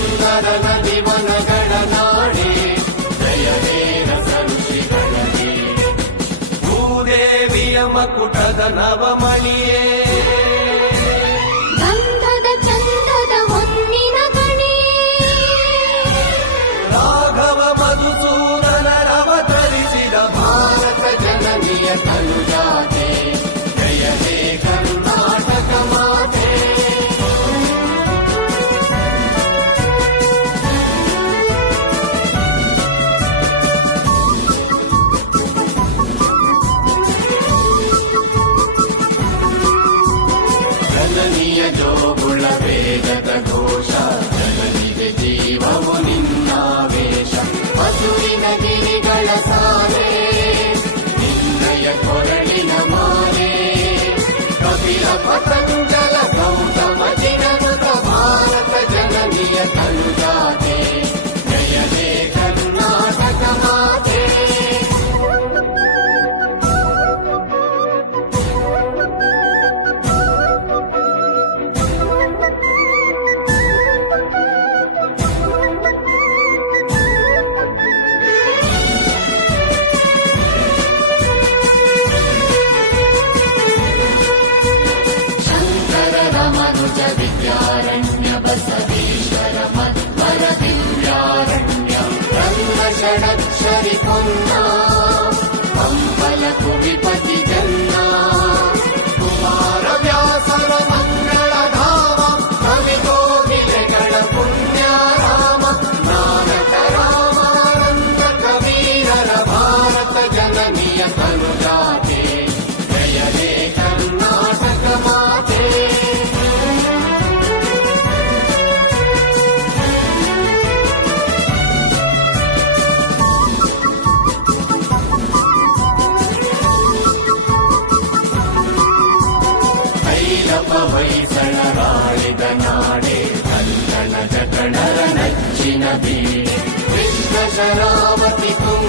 ಸುಂದರ ನದಿ ವನಗಳ ನಾಡೇ ಜಯನೇ ರಸಋಷಿಗಳೇ ಭೂದೇವಿಯ ಮಕುಟದ ನವಮಣಿಯೇ ಜೋಗುಳ ವೇಗದ ಘೋಷ. ಜನನಿಗೆ ಜೀವವು ನಿನ್ನಾವೇಶ ಹಸುವಿನ ಗಿರಿಗಳ बसवीश्वर मत्वर दिव्यारण्यं रङ्गषडक्षरि पुन्ना अम्बलकुविपति जन्ना कुमारव्यासर मङ्गलधाम कवितो विलगण पुण्या राम नारद रामानन्द कवीरर भारत जननीय तनु नाडे परितलच्चिनबिरे कृष्ण